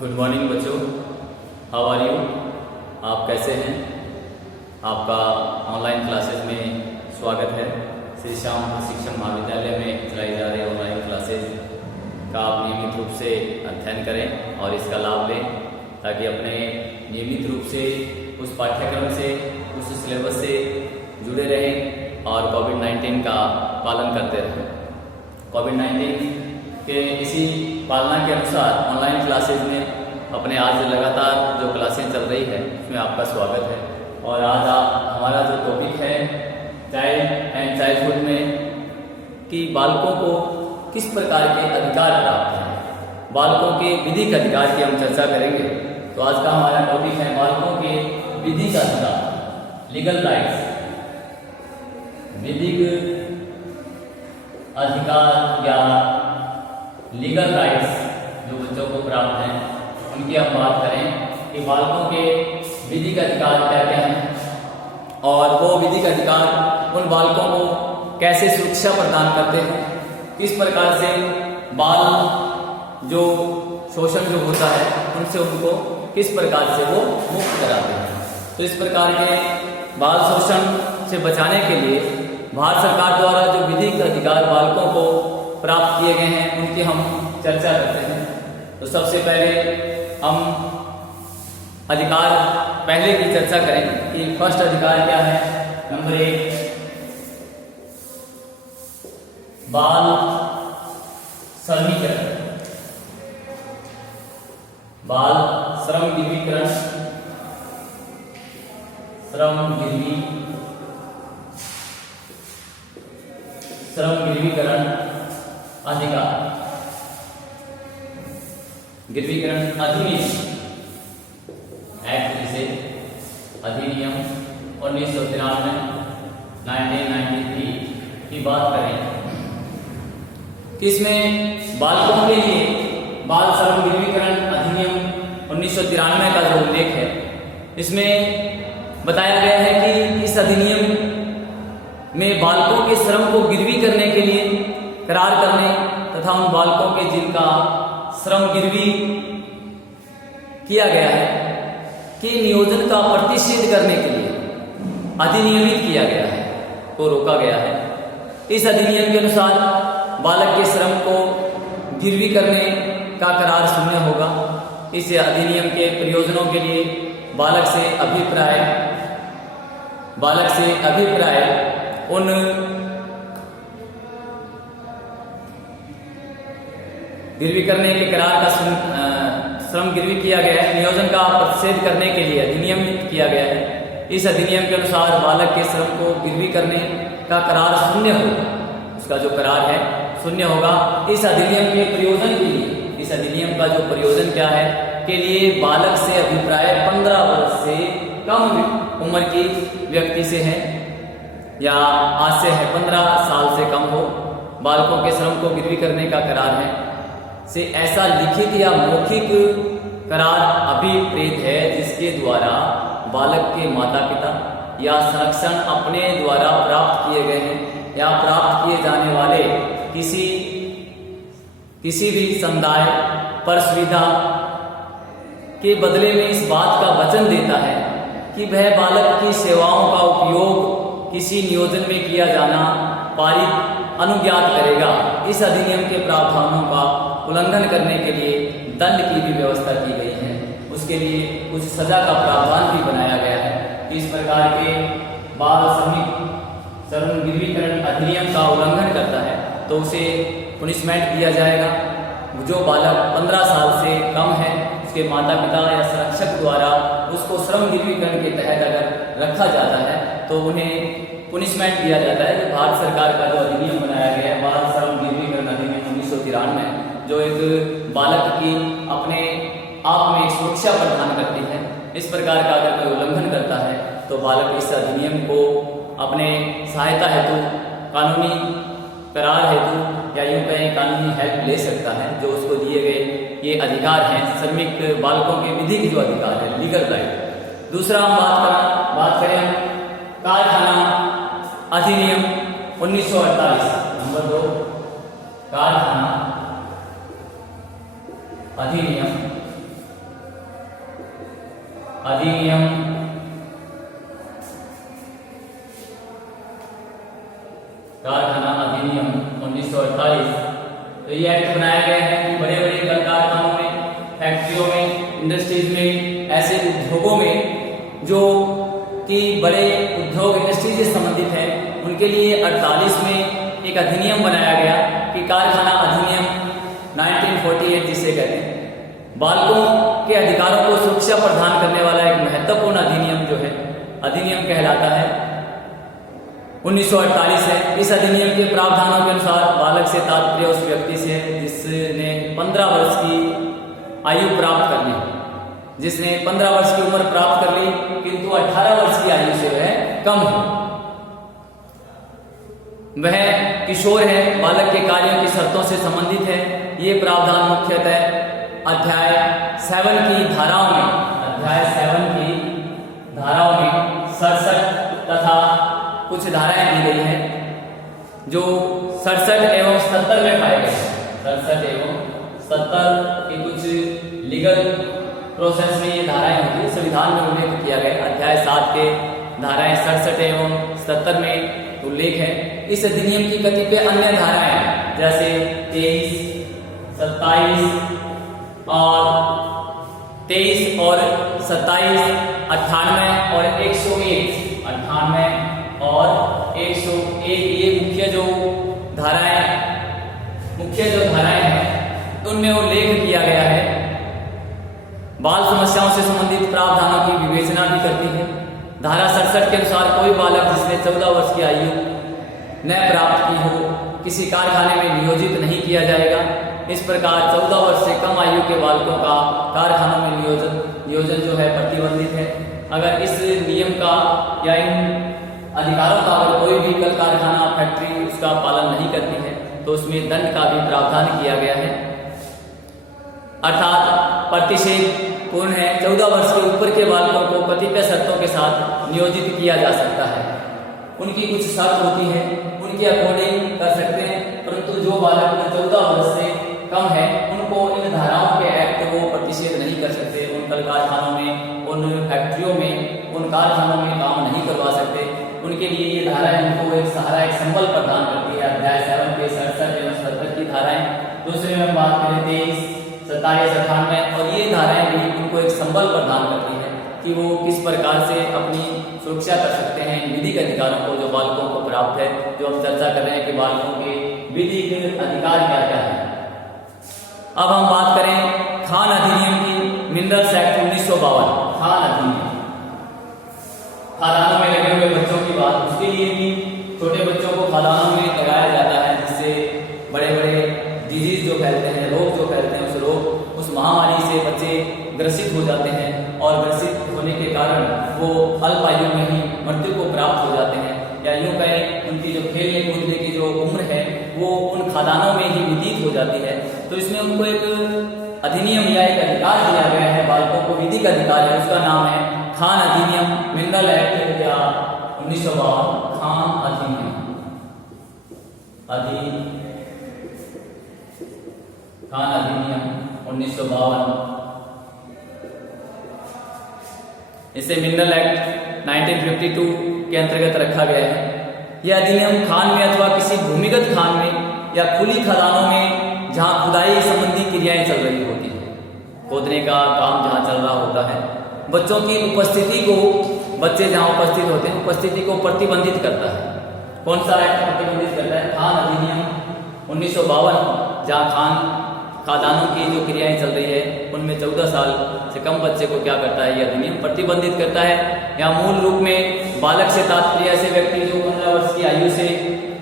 Good morning बच्चों, how are you. आप कैसे हैं। आपका ऑनलाइन क्लासेस में स्वागत है। श्री श्याम प्रशिक्षण महाविद्यालय में चलाई जा रही ऑनलाइन क्लासेस का आप नियमित रूप से अध्ययन करें और इसका लाभ लें, ताकि अपने नियमित रूप से उस पाठ्यक्रम से, उस सिलेबस से जुड़े रहें और कोविड-19 का पालन करते रहें। कोविड-19 के इसी पालना के अनुसार ऑनलाइन क्लासेज में अपने आज लगातार जो क्लासें चल रही है उसमें आपका स्वागत है। और आज हमारा जो टॉपिक है चाइल्ड एंड चाइल्डहुड में कि बालकों को किस प्रकार के अधिकार प्राप्त हैं, बालकों के विधिक अधिकार की हम चर्चा करेंगे। तो आज का हमारा टॉपिक है बालकों के विधिक अधिकार, लीगल राइट्स। विधिक अधिकार या लीगल राइट्स जो बच्चों को प्राप्त हैं उनकी हम बात करें कि बालकों के विधिक अधिकार क्या क्या हैं और वो विधिक अधिकार उन बालकों को कैसे सुरक्षा प्रदान करते हैं, किस प्रकार से बाल जो शोषण जो होता है उनसे उनको किस प्रकार से वो मुक्त कराते हैं। तो इस प्रकार के बाल शोषण से बचाने के लिए भारत सरकार द्वारा जो विधिक अधिकार बालकों को प्राप्त किए गए हैं उनकी हम चर्चा करते हैं। तो सबसे पहले हम अधिकार पहले की चर्चा करें कि फर्स्ट अधिकार क्या है। नंबर 1, बाल श्रमीकरण, बाल श्रम गिरवीकरण, श्रम गिरवीकरण अधिकार, गिरवीकरण अधिनियम एक्ट, जिसे अधिनियम 1993 की बात करें कि इसमें बालकों के लिए बाल श्रम गिरवीकरण अधिनियम 1993 का जो उल्लेख है इसमें बताया गया है कि इस अधिनियम में बालकों के श्रम को गिरवी करने के लिए करार करने तथा उन बालकों के जिनका श्रम गिरवी किया गया है कि नियोजन का प्रतिषेध करने के लिए अधिनियमित किया गया है, को रोका गया है। इस अधिनियम के अनुसार बालक के श्रम को गिरवी करने का करार शून्य होगा। इस अधिनियम के प्रयोजनों के लिए बालक से अभिप्राय उन गिरवी करने के करार का श्रम गिरवी किया गया है, नियोजन का प्रतिषेध करने के लिए अधिनियम किया गया है। इस अधिनियम के अनुसार बालक के श्रम को गिरवी करने का करार शून्य होगा, उसका जो करार है शून्य होगा। इस अधिनियम के प्रयोजन के लिए, इस अधिनियम का जो प्रयोजन क्या है के लिए बालक से अभिप्राय 15 वर्ष से कम उम्र की व्यक्ति से है या आज से है 15 साल से कम हो, बालकों के श्रम को गिरवी करने का करार है से ऐसा लिखित या मौखिक करार अभिप्रेत है जिसके द्वारा बालक के माता पिता या संरक्षण अपने द्वारा प्राप्त किए गए हैं या प्राप्त किए जाने वाले किसी भी समुदाय पर सुविधा के बदले में इस बात का वचन देता है कि वह बालक की सेवाओं का उपयोग किसी नियोजन में किया जाना पारित अनुज्ञात करेगा। इस अधिनियम के प्रावधानों का उल्लंघन करने के लिए दंड की भी व्यवस्था की गई है, उसके लिए कुछ सजा का प्रावधान भी बनाया गया है। इस प्रकार के बाल श्रम गिरवीकरण अधिनियम का उल्लंघन करता है तो उसे पनिशमेंट दिया जाएगा। जो बालक 15 साल से कम है उसके माता पिता या संरक्षक द्वारा उसको श्रम गिरवीकरण के तहत अगर रखा जाता है तो उन्हें पनिशमेंट दिया जाता है। जो भारत सरकार का जो अधिनियम बनाया गया है बाल श्रम गिरवीकरण अधिनियम 1993 जो एक बालक की अपने आप में सुरक्षा प्रदान करती है, इस प्रकार का अगर कोई उल्लंघन करता है तो बालक इस अधिनियम को अपने सहायता हेतु, कानूनी करार हेतु या यूं कहें कानूनी हेल्प ले सकता है। जो उसको दिए गए ये अधिकार हैं श्रमिक बालकों के विधिक जो अधिकार है, लीगल राइट। दूसरा हम बात करें कारखाना अधिनियम 1948, नंबर 2 कारखाना अधिनियम अधिनियम कारखाना अधिनियम 1948। तो ये एक्ट बनाया गया है कि बड़े बड़े कल कारखानों में, फैक्ट्रियों में, इंडस्ट्रीज में, ऐसे उद्योगों में जो कि बड़े उद्योग इंडस्ट्री से संबंधित है, उनके लिए 48 में एक अधिनियम बनाया गया कि कारखाना अधिनियम 1948 जिसे कहते हैं, बालकों के अधिकारों को सुरक्षा प्रदान करने वाला एक महत्वपूर्ण अधिनियम जो है अधिनियम कहलाता है, 1948 है। इस अधिनियम के प्रावधानों के अनुसार बालक से तात्पर्य उस व्यक्ति से जिसने 15 वर्ष की आयु प्राप्त कर ली, जिसने 15 वर्ष की उम्र प्राप्त कर ली किंतु 18 वर्ष की आयु से वह कम है, वह किशोर है, बालक के कार्यों की शर्तों से संबंधित है। ये प्रावधान मुख्यतः अध्याय 7 की धाराओं में, अध्याय 7 की धाराओं में 67 तथा कुछ धाराएं दी गई हैं जो 67 एवं 77 में पाए गए हैं। 67 एवं 77 की कुछ लीगल प्रोसेस में ये धाराएं होती है, संविधान में उल्लेख किया गया। अध्याय 7 के धाराएं 67 एवं 77 में उल्लेख है। इस अधिनियम की कतिपय अन्य धाराएं जैसे 23, 27 और 27 और 98 और 101, 98 और 101 ये मुख्य जो धाराएं हैं उनमें उल्लेख किया गया है। बाल समस्याओं से संबंधित प्रावधानों की विवेचना भी करती है। धारा 67 के अनुसार कोई बालक जिसने 14 वर्ष की आयु न प्राप्त की हो किसी कारखाने में नियोजित नहीं किया जाएगा। इस प्रकार 14 वर्ष से कम आयु के बालकों का कारखानों में नियोजन जो है प्रतिबंधित है। अगर इस नियम का या इन अधिकारों का अगर कोई भी कल कारखाना, फैक्ट्री उसका पालन नहीं करती है तो उसमें दंड का भी प्रावधान किया गया है, अर्थात प्रतिषेध पूर्ण है। 14 वर्ष के ऊपर के बालकों को कतिपय शर्तों के साथ नियोजित किया जा सकता है। उनकी कुछ शर्त होती है, उनके अकॉर्डिंग कर सकते हैं, परंतु जो बालक 14 वर्ष से कम है उनको इन धाराओं के एक्ट को प्रतिषेध नहीं कर सकते। उन कल कारखानों में, उन फैक्ट्रियों में, उन कारखानों में काम नहीं करवा सकते। उनके लिए ये धाराएं उनको एक सहारा, एक संबल प्रदान करती है। अध्याय 7 के 67 एवं 77 की धाराएं। दूसरे में हम बात करें 23, 27, 98 और ये धाराएं भी उनको एक संबल प्रदान करती है कि वो किस प्रकार से अपनी सुरक्षा कर सकते हैं विधिक अधिकारों को जो बालकों को प्राप्त है। जो हम चर्चा कर रहे हैं कि बालकों के विधिक अधिकार क्या क्या है। अब हम बात करें खान अधिनियम की, मिनरल्स एक्ट 1952। खान अधिनियम, खादानों में लगे हुए बच्चों की बात, उसके लिए भी छोटे बच्चों को खादानों में लगाया जाता है जिससे बड़े बड़े डिजीज जो फैलते हैं, रोग जो फैलते हैं, उस महामारी से बच्चे ग्रसित हो जाते हैं और ग्रसित होने के कारण वो अल्प आयु में ही मृत्यु को प्राप्त हो जाते हैं। या यूं कहें उनकी जो खेलने कूदने की जो उम्र है वो उन खादानों में ही व्यतीत हो जाती है। तो इसमें उनको एक अधिनियम या एक अधिकार दिया गया है, बालकों को विधिक अधिकार है, उसका नाम है खान अधिनियम, मिनरल एक्ट या 1952 खान अधिनियम। खान अधिनियम 1952, इसे मिनरल एक्ट 1952 के अंतर्गत रखा गया है। यह अधिनियम खान में अथवा किसी भूमिगत खान में या खुली खदानों में जहां खुदाई संबंधी क्रियाएं चल रही होती है, खोदने का काम जहां चल रहा होता है, बच्चों की उपस्थिति को, बच्चे जहां उपस्थित होते हैं उपस्थिति को प्रतिबंधित करता है। कौन सा एक्ट प्रतिबंधित करता है? खान अधिनियम 1952, जहां खादानों की जो क्रियाएं चल रही है उनमें 14 साल से कम बच्चे को क्या करता है, यह अधिनियम प्रतिबंधित करता है। या मूल रूप में बालक से तात्पर्य ऐसे व्यक्ति जो 15 वर्ष की आयु से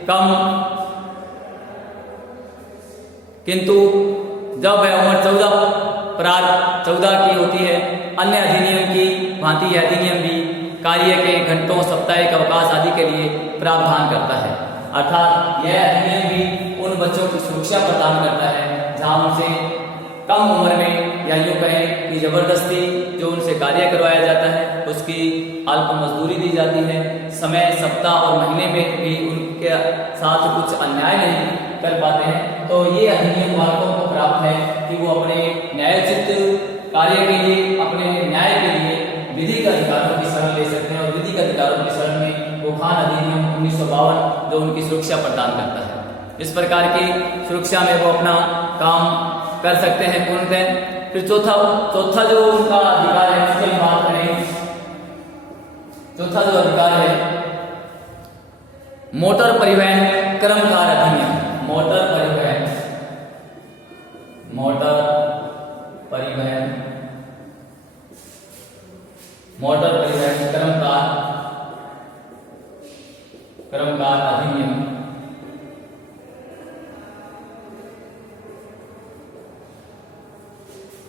कम, किंतु जब वह उम्र 14 की होती है, अन्य अधिनियम की भांति यह अधिनियम भी कार्य के घंटों, साप्ताहिक अवकाश आदि के लिए प्रावधान करता है। अर्थात यह अधिनियम भी उन बच्चों की सुरक्षा प्रदान करता है जहां उनसे कम उम्र में या यूं कहें कि जबरदस्ती जो उनसे कार्य करवाया जाता है उसकी अल्प मजदूरी दी जाती है, समय, सप्ताह और महीने में भी उनके साथ कुछ अन्याय नहीं कर पाते हैं। तो ये अधिनियम बालकों को प्राप्त है कि वो अपने न्यायोचित कार्य के लिए, अपने न्याय के लिए 1952 जो उनकी सुरक्षा प्रदान करता है। इस प्रकार की सुरक्षा में वो अपना काम कर सकते हैं पूर्णतः। फिर चौथा जो उनका अधिकार है उसकी हम बात करें। चौथा जो अधिकार है मोटर परिवहन कर्मकार अधिनियम। मोटर परिवहन कर्मकार अधिनियम।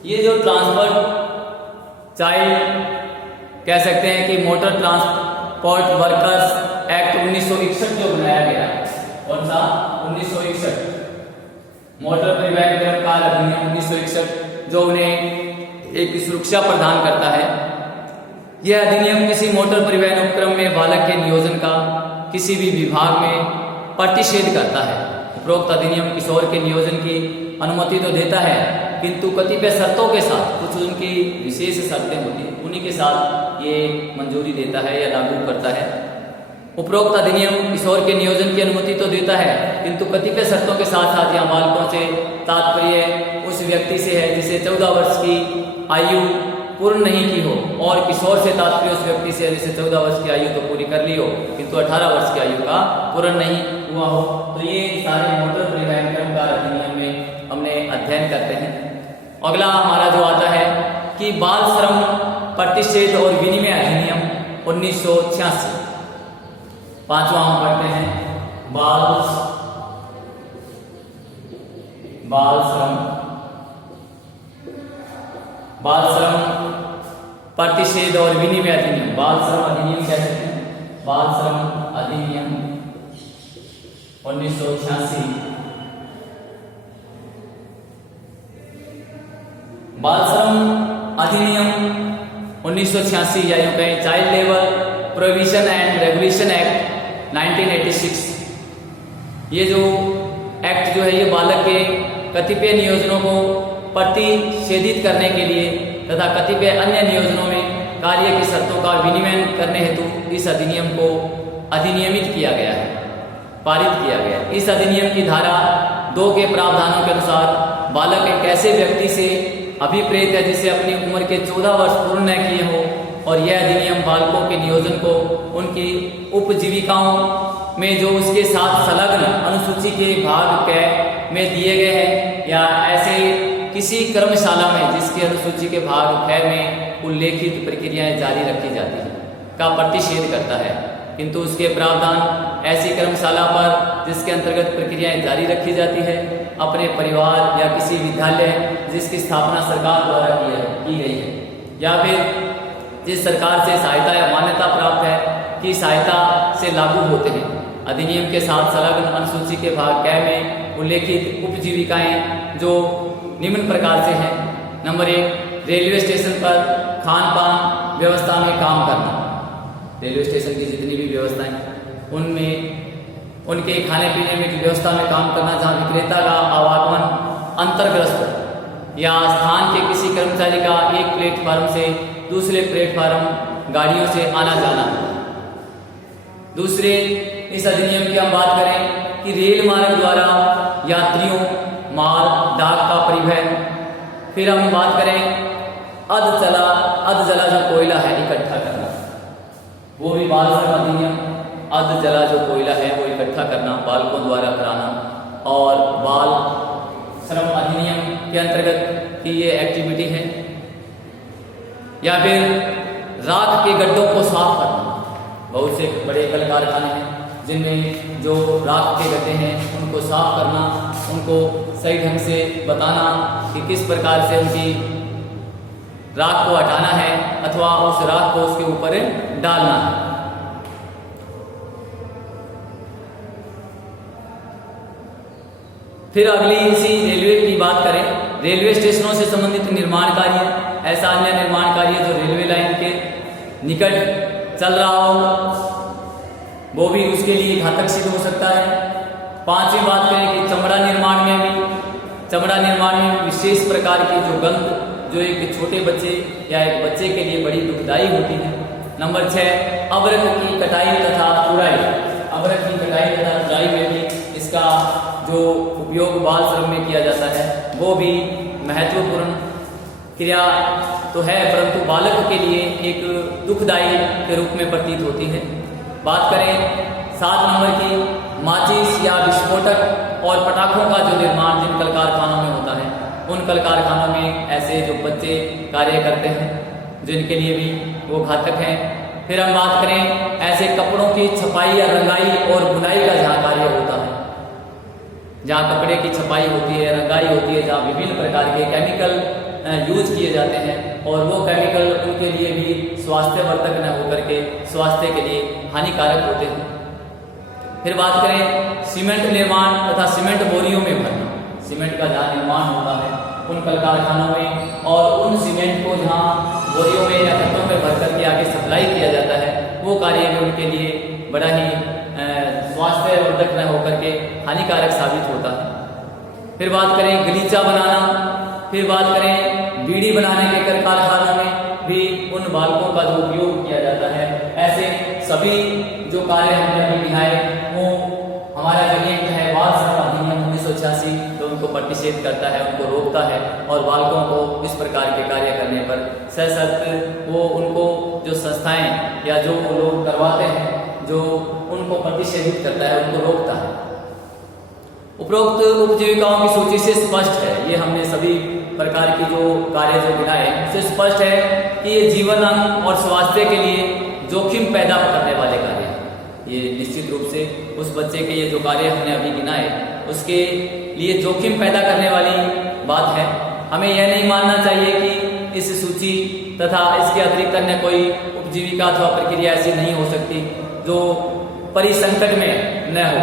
ये जो ट्रांसपोर्ट चाइल्ड कह सकते हैं कि मोटर ट्रांसपोर्ट वर्कर्स एक्ट 1961 जो बनाया गया, कौन सा 1961 मोटर परिवहन कर्मकार अधिनियम 1961 जो उन्हें एक सुरक्षा प्रदान करता है। यह अधिनियम किसी मोटर परिवहन उपक्रम में बालक के नियोजन का किसी भी विभाग में प्रतिषेध करता है। उपरोक्त अधिनियम किशोर के नियोजन की अनुमति तो देता है, किंतु कतिपय शर्तों के साथ, कुछ उनकी विशेष शर्तें होती हैं, उन्हीं के साथ ये मंजूरी देता है या लागू करता है। उपरोक्त अधिनियम किशोर के नियोजन की अनुमति तो देता है, किंतु कतिपय शर्तों के साथ साथ यहाँ बालकों से तात्पर्य उस व्यक्ति से है जिसे 14 वर्ष की आयु पूर्ण नहीं की हो, और किशोर से तात्पर्य उस व्यक्ति से जिसे 14 वर्ष की आयु तो पूरी कर ली हो किंतु 18 वर्ष की आयु का पूर्ण नहीं हुआ हो। तो ये सारे मोटर परिवहन कर्मकार अधिनियम में हमने अध्ययन करते हैं। अगला हमारा जो आता है कि बाल श्रम प्रतिषेध और विनिमय अधिनियम 1986। पांचवा हम पढ़ते हैं बाल श्रम प्रतिषेध और विनिमय अधिनियम। बाल श्रम अधिनियम कह सकते हैं, बाल श्रम अधिनियम 1986। बाल श्रम अधिनियम 1986 या यूं कहें child labour prohibition and regulation act 1986। ये जो एक्ट जो है ये बालक के कतिपय नियोजनों को प्रतिषेधित करने के लिए तथा कतिपय अन्य नियोजनों में कार्य की शर्तों का विनिमय करने हेतु इस अधिनियम को अधिनियमित किया गया है, पारित किया गया। इस अधिनियम की धारा 2 के प्रावधानों के अनुसार बालक एक ऐसे व्यक्ति से अभिप्रेत है जिसे अपनी उम्र के 14 वर्ष पूर्ण न किए हो, और यह अधिनियम बालकों के नियोजन को उनकी उपजीविकाओं में जो उसके साथ संलग्न अनुसूची के भाग क में दिए गए हैं या ऐसे किसी कर्मशाला में जिसके अनुसूची के भाग ख में उल्लेखित प्रक्रियाएं जारी रखी जाती हैं का प्रतिषेध करता है, किंतु उसके प्रावधान ऐसी कर्मशाला पर जिसके अंतर्गत प्रक्रियाएं जारी रखी जाती है अपने परिवार या किसी विद्यालय जिसकी स्थापना सरकार द्वारा की गई है या फिर जिस सरकार से सहायता या मान्यता प्राप्त है की सहायता से लागू होते हैं। अधिनियम के साथ संलग्न अनुसूची के भाग क में उल्लेखित उपजीविकाएं जो निम्न प्रकार से हैं। नंबर 1, रेलवे स्टेशन पर खान पान व्यवस्था में काम करना। रेलवे स्टेशन की जितनी भी व्यवस्थाएं उनमें उनके खाने पीने में की व्यवस्था में काम करना, जहां विक्रेता का आवागमन अंतर्ग्रस्त या स्थान के किसी कर्मचारी का एक प्लेटफार्म से दूसरे प्लेटफार्म गाड़ियों से आना जाना। दूसरे, इस अधिनियम की हम बात करें कि रेल मार्ग द्वारा यात्रियों, माल, डाक का परिवहन। फिर हम बात करें अधजला जो कोयला है इकट्ठा करना, वो भी बाल श्रम अधिनियम। अधजला जो कोयला है वो इकट्ठा करना बालकों द्वारा कराना, और बाल श्रम अधिनियम के अंतर्गत की ये एक्टिविटी है। या फिर राख के गड्ढों को साफ करना। बहुत से बड़े कल कारखाने हैं जिनमें जो राख के गड्ढे हैं उनको साफ करना, उनको सही ढंग से बताना कि किस प्रकार से उनकी राख को हटाना है अथवा उस राख को उसके ऊपर डालना है। फिर अगली इसी रेलवे की बात करें, रेलवे स्टेशनों से संबंधित निर्माण कार्य, ऐसा अन्य निर्माण कार्य जो रेलवे लाइन के निकट चल रहा हो वो भी उसके लिए घातक सिद्ध हो सकता है। पांचवी बात करें कि चमड़ा निर्माण में विशेष प्रकार की जो गंध जो एक छोटे बच्चे या एक बच्चे के लिए बड़ी दुखदायी होती है। नंबर 6, अबरख की कटाई तथा तुड़ाई। अदरक की कटाई तथा तुड़ाई में भी इसका जो उपयोग बाल श्रम में किया जाता है वो भी महत्वपूर्ण क्रिया तो है, परंतु बालक के लिए एक दुखदायी के रूप में प्रतीत होती है। बात करें 7 नंबर की, माचिस या विस्फोटक और पटाखों का जो निर्माण जिन कल कारखानों में होता है, उन कल कारखानों में ऐसे जो बच्चे कार्य करते हैं जिनके लिए भी वो घातक हैं। फिर हम बात करें ऐसे कपड़ों की छपाई या रंगाई और बुनाई का जहाँ कार्य होता है, जहाँ कपड़े की छपाई होती है, रंगाई होती है, जहाँ विभिन्न प्रकार के केमिकल यूज किए जाते हैं और वो केमिकल उनके लिए भी स्वास्थ्यवर्धक न होकर के स्वास्थ्य के लिए हानिकारक होते हैं। फिर बात करें सीमेंट निर्माण तथा सीमेंट बोरियों में भरना। सीमेंट का जहाँ निर्माण होता है उन कल कारखानों में और उन सीमेंट को जहाँ बोरियों में या कट्टों में भर करके आगे सप्लाई किया जाता है, वो कार्य भी उनके लिए बड़ा ही स्वास्थ्यवर्धक न होकर के हानिकारक साबित होता है। फिर बात करें गलीचा बनाना, फिर बात करें बीड़ी बनाने के कल कारखानों में भी उन बालकों का जो उपयोग किया जाता है। ऐसे सभी जो कार्य हमने अभी गिनाए वो हमारा जो एक्ट है बाल श्रम अधिनियम 1986 तो उनको प्रतिषेध करता है, उनको रोकता है और बालकों को इस प्रकार के कार्य करने पर सशक्त वो उनको जो संस्थाएं या जो लोग करवाते हैं जो उनको प्रतिषेधित करता है, उनको रोकता है। उपरोक्त उपजीविकाओं की सूची से स्पष्ट है, ये हमने सभी प्रकार की जो कार्य जो गिनाए उससे स्पष्ट है कि ये जीवन और स्वास्थ्य के लिए जोखिम पैदा करने वाले कार्य हैं। ये निश्चित रूप से उस बच्चे के ये जो कार्य हमने अभी गिनाए उसके लिए जोखिम पैदा करने वाली बात है। हमें यह नहीं मानना चाहिए कि इस सूची तथा इसके अतिरिक्त अन्य कोई उपजीविका अथवा प्रक्रिया ऐसी नहीं हो सकती जो परिसंकट में न हो।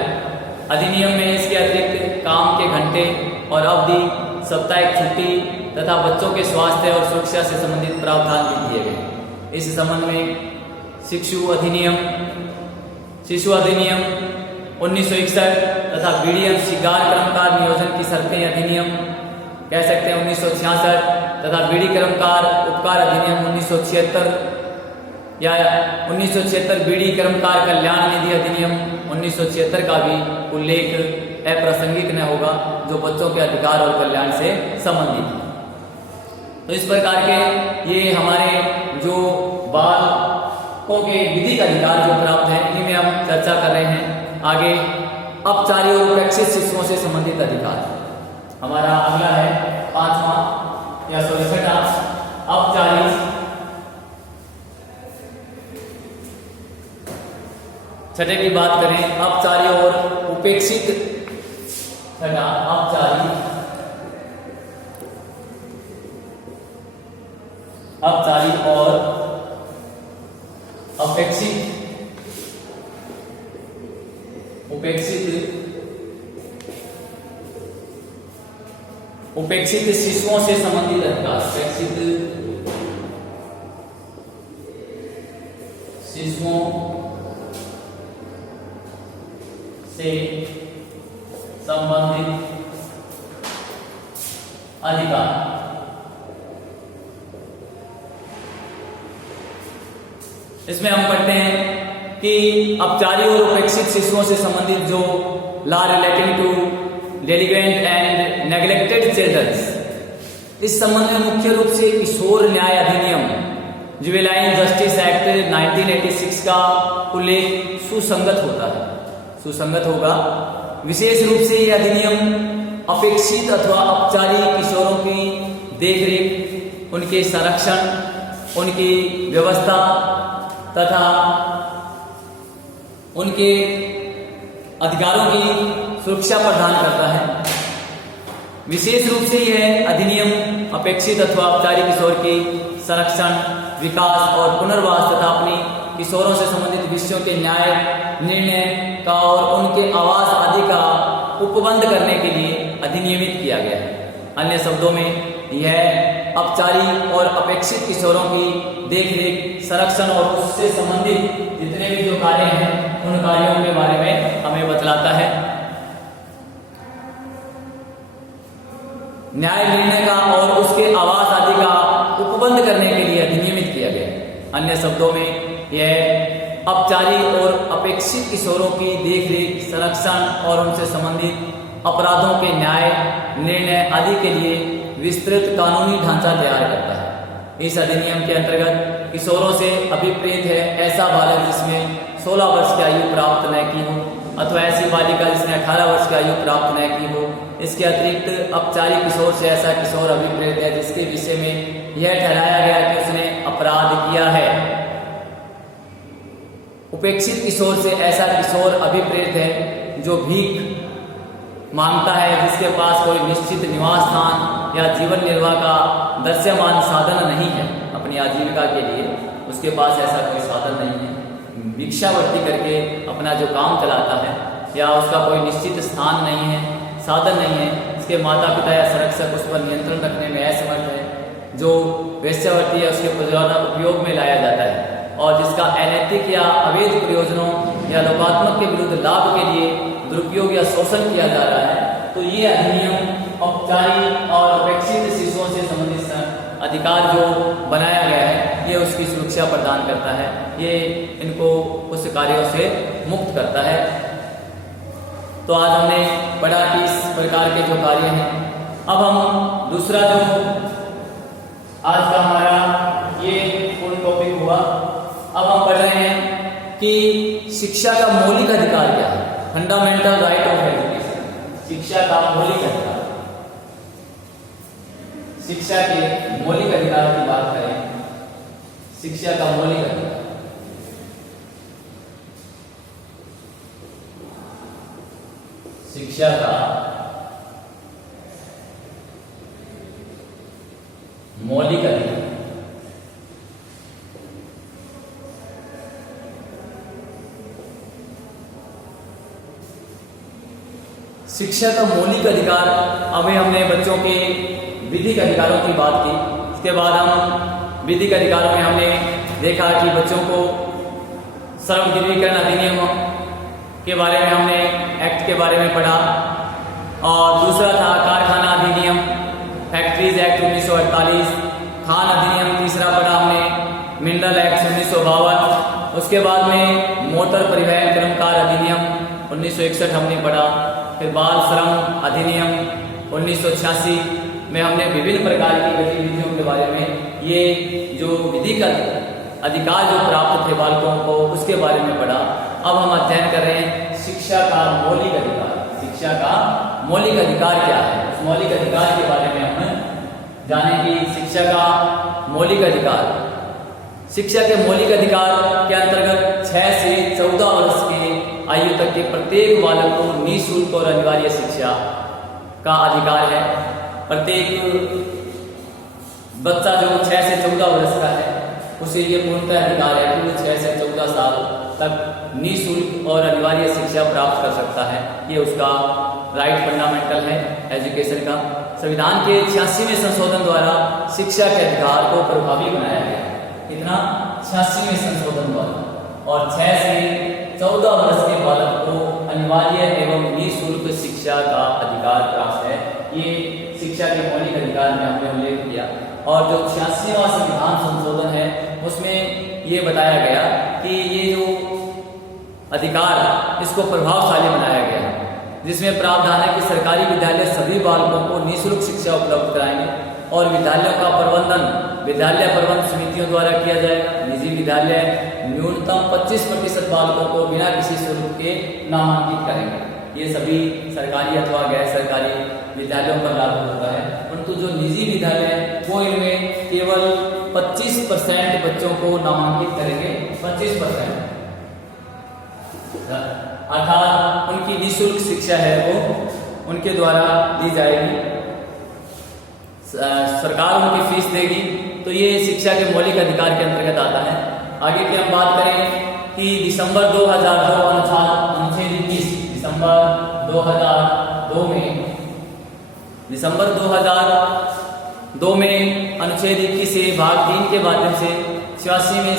अधिनियम में इसके अतिरिक्त काम के घंटे और अवधि, साप्ताहिक छुट्टी तथा बच्चों के स्वास्थ्य और सुरक्षा से संबंधित प्रावधान भी दिए गए। इस संबंध में शिशु अधिनियम 1961 तथा बीडीएम शिकार कर्मकार नियोजन की शर्तें अधिनियम कह सकते हैं 1966 तथा बीड़ी कर्मकार उपकार अधिनियम 1976 या 1976 बीड़ी कर्मकार कल्याण निधि अधिनियम 1976 का भी उल्लेख अप्रासंगिक न होगा जो बच्चों के अधिकार और कल्याण से संबंधित है। तो इस प्रकार के ये हमारे जो बालकों के विधिक अधिकार जो प्राप्त है इन्हीं में हम चर्चा कर रहे हैं। आगे अपचारी और उपेक्षित शिशुओं से संबंधित अधिकार हमारा अगला है 5वां या 67वां अपचारी छठे की बात करें अपचारी और उपेक्षित अपचारी और उपेक्षित शिशुओं से संबंधित अधिकार। उपेक्षित शिशुओं से संबंधित अधिकार। इसमें हम पढ़ते हैं कि अपचारी और उपेक्षित शिशुओं से संबंधित जो law relating to delinquent and neglected childrens, इस संबंध में मुख्य रूप से किशोर न्याय अधिनियम जुवेनाइल जस्टिस एक्ट 1986 का उल्लेख सुसंगत होता है, सुसंगत होगा। विशेष रूप से यह अधिनियम अपेक्षित अथवा अपचारी किशोरों की देखरेख, उनके संरक्षण, उनकी व्यवस्था तथा उनके अधिकारों की सुरक्षा प्रदान करता है। विशेष रूप से यह अधिनियम अपेक्षित अथवा अपचारी किशोर की संरक्षण, विकास और पुनर्वास तथा अपनी किशोरों से संबंधित विषयों के न्याय निर्णय का और उनके आवास आदि का उपबंध करने के लिए अधिनियमित किया गया है। अन्य शब्दों में यह अपचारी और अपेक्षित किशोरों की देखरेख, संरक्षण और उससे संबंधित जितने भी जो कार्य हैं उन कार्यों के बारे में हमें बतलाता है। न्याय निर्णय का और उसके आवास आदि का उपबंध करने के लिए अधिनियमित किया गया। अन्य शब्दों में यह अपचारी औपचारिक और अपेक्षित किशोरों की देखरेख, संरक्षण और उनसे संबंधित अपराधों के न्याय, निर्णय आदि के लिए विस्तृत कानूनी ढांचा तैयार करता है। इस अधिनियम के अंतर्गत किशोरों से अभिप्रेत है ऐसा बालक जिसमें 16 वर्ष की आयु प्राप्त न की हो अथवा ऐसी बालिका जिसने 18 वर्ष की आयु प्राप्त न की हो। इसके अतिरिक्त औपचारिक किशोर से ऐसा किशोर अभिप्रेत है जिसके विषय में यह ठहराया गया कि उसने अपराध किया है। उपेक्षित किशोर से ऐसा किशोर अभिप्रेत है जो भीख मांगता है, जिसके पास कोई निश्चित निवास स्थान या जीवन निर्वाह का दृश्यमान साधन नहीं है। अपनी आजीविका के लिए उसके पास ऐसा कोई साधन नहीं है, भिक्षावृत्ति करके अपना जो काम चलाता है, या उसका कोई निश्चित स्थान नहीं है, साधन नहीं है, इसके माता पिता या संरक्षक उस पर नियंत्रण रखने में असमर्थ है, जो वेश्यावृत्ति है उसके प्रयोजन उपयोग में लाया जाता है और जिसका अनैतिक या अवैध प्रयोजनों या लोकात्मक के विरुद्ध लाभ के लिए दुरुपयोग या शोषण किया जा रहा है, तो ये अधिनियम औपचारिक और अपेक्षित शिशुओं से संबंधित अधिकार जो बनाया गया है ये उसकी सुरक्षा प्रदान करता है, ये इनको उस कार्यों से मुक्त करता है। तो आज हमने पढ़ा कि इस प्रकार के जो कार्य हैं। अब हम दूसरा जो आज का हमारा ये पूर्ण टॉपिक हुआ, अब हम पढ़ रहे हैं कि शिक्षा का मौलिक अधिकार क्या है, फंडामेंटल राइट ऑफ एजुकेशन। शिक्षा का मौलिक अधिकार, शिक्षा के मौलिक अधिकार की बात करें, शिक्षा का मौलिक अधिकार। शिक्षा का मौलिक अधिकार। शिक्षा का मौलिक अधिकार, अभी हमने बच्चों के विधिक अधिकारों की बात की। इसके बाद हम विधिक अधिकारों में हमने देखा कि बच्चों को श्रम गिरवीकरण अधिनियम के बारे में हमने एक्ट के बारे में पढ़ा, और दूसरा था कारखाना अधिनियम, फैक्ट्रीज एक्ट 1948, खान अधिनियम तीसरा पढ़ा हमने, मिनरल एक्ट 1952। उसके बाद में मोटर परिवहन कर्मकार अधिनियम 1961 हमने पढ़ा। फिर बाल श्रम अधिनियम 1986 में हमने विभिन्न प्रकार की गतिविधियों के बारे में, ये जो विधिक अधिकार जो प्राप्त थे बालकों को, उसके बारे में पढ़ा। अब हम अध्ययन कर रहे हैं शिक्षा का मौलिक अधिकार। शिक्षा का मौलिक अधिकार क्या है, उस मौलिक अधिकार के बारे में हम जाने की। शिक्षा का मौलिक अधिकार, शिक्षा के मौलिक अधिकार के अंतर्गत 6 से 14 वर्ष के आयु तक के प्रत्येक बालक को निःशुल्क और अनिवार्य शिक्षा का अधिकार है। प्रत्येक बच्चा जो 6 से 14 वर्ष का है उसे ये पूर्णतः अधिकार है कि वो 6 से 14 साल तक निःशुल्क और अनिवार्य शिक्षा प्राप्त कर सकता है। ये उसका राइट फंडामेंटल है एजुकेशन का। संविधान के 86वें संशोधन द्वारा शिक्षा के अधिकार को प्रभावी बनाया गया। कितना? 86वें संशोधन द्वारा। और 6 से 14 वर्ष के बालक को अनिवार्य एवं निःशुल्क शिक्षा का अधिकार प्राप्त है। ये शिक्षा के मौलिक अधिकार में हमने उल्लेख किया। और जो 86वां संविधान संशोधन है उसमें ये बताया गया कि ये जो अधिकार इसको प्रभावशाली बनाया गया है, जिसमें प्रावधान है कि सरकारी विद्यालय सभी बालकों को निःशुल्क शिक्षा उपलब्ध कराएंगे और विद्यालयों का प्रबंधन विद्यालय प्रबंध समितियों द्वारा किया जाएगा। निजी विद्यालय न्यूनतम 25% बालकों को बिना किसी शुल्क के नामांकित करेंगे। ये सभी सरकारी अथवा गैर सरकारी विद्यालयों पर लागू होता है, परंतु जो निजी विद्यालय वो इनमें केवल 25% बच्चों को नामांकित करेंगे। 25% अर्थात उनकी निःशुल्क शिक्षा है वो उनके द्वारा दी जाएगी, सरकार उनकी फीस देगी। तो ये शिक्षा के मौलिक अधिकार के अंतर्गत आता है। आगे की हम बात करें कि दिसंबर 2002 अनुच्छेद 21 दिसंबर 2002 में अनुच्छेद 21 से भाग 3 के माध्यम से 86वें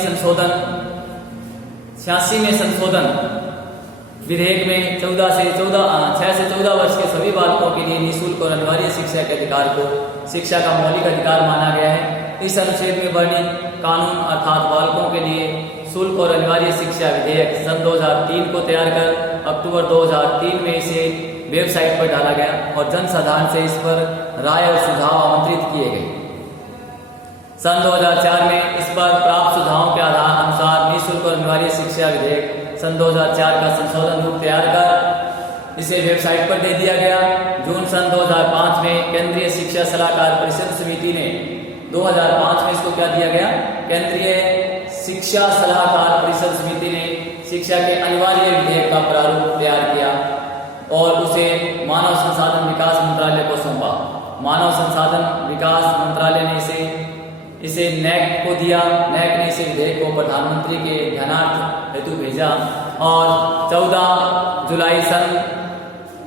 संशोधन विधेयक में 6 से 14 वर्ष के सभी बालकों के लिए निःशुल्क और अनिवार्य शिक्षा के अधिकार को शिक्षा का मौलिक अधिकार माना गया है। इस अनुच्छेद में वर्णित कानून अर्थात बालकों के लिए निःशुल्क और अनिवार्य शिक्षा विधेयक सन 2003 को तैयार कर अक्टूबर 2003 में इसे वेबसाइट पर डाला गया और जनसाधारण से इस पर राय और सुझाव आमंत्रित किए गए। सन 2004 में इस पर प्राप्त सुझावों के आधार अनुसार निःशुल्क और अनिवार्य शिक्षा विधेयक सन 2004 का संशोधन रूप तैयार कर इसे वेबसाइट पर दे दिया गया। जून सन 2005 में केंद्रीय शिक्षा सलाहकार परिषद समिति ने 2005 में इसको क्या दिया गया, केंद्रीय शिक्षा सलाहकार परिषद समिति ने शिक्षा के अनिवार्य विधेयक का प्रारूप तैयार किया और उसे मानव संसाधन विकास मंत्रालय को सौंपा। मानव संसाधन विकास मंत्रालय ने इसे नैक को दिया। नैक ने इसे विधेयक को प्रधानमंत्री के ध्यानार्थ हेतु भेजा और 14 जुलाई सन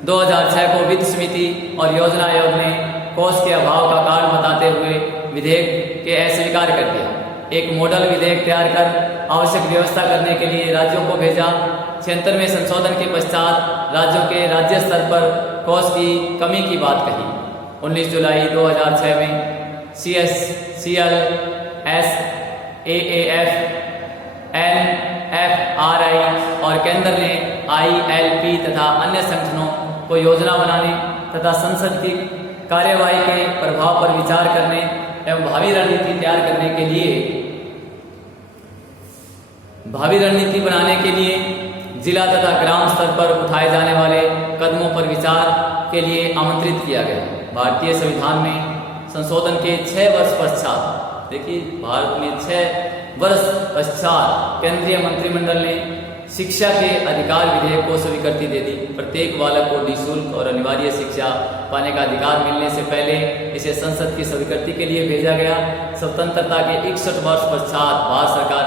2006 को वित्त समिति और योजना आयोग ने कोष के अभाव का कारण बताते हुए विधेयक के अस्वीकार कर दिया। एक मॉडल विधेयक तैयार कर आवश्यक व्यवस्था करने के लिए राज्यों को भेजा। 76वें संशोधन के पश्चात राज्यों के राज्य स्तर पर कोष की कमी की बात कही। 19 जुलाई 2006 में CL, SAAF, NFRI और केंद्र ने ILP तथा अन्य संगठनों को योजना बनाने तथा संसद की कार्यवाही के प्रभाव पर विचार करने एवं भावी रणनीति तैयार करने के लिए बनाने के लिए जिला तथा ग्राम स्तर पर उठाए जाने वाले कदमों पर विचार के लिए आमंत्रित किया गया। भारतीय संविधान में संशोधन के 6 वर्ष पश्चात, देखिए भारत में 6 वर्ष पश्चात केंद्रीय मंत्रिमंडल ने शिक्षा के अधिकार विधेयक को स्वीकृति दे दी। प्रत्येक बालक को निःशुल्क और अनिवार्य शिक्षा पाने का अधिकार मिलने से पहले इसे संसद की स्वीकृति के लिए भेजा गया। स्वतंत्रता के 61 वर्ष पश्चात भारत सरकार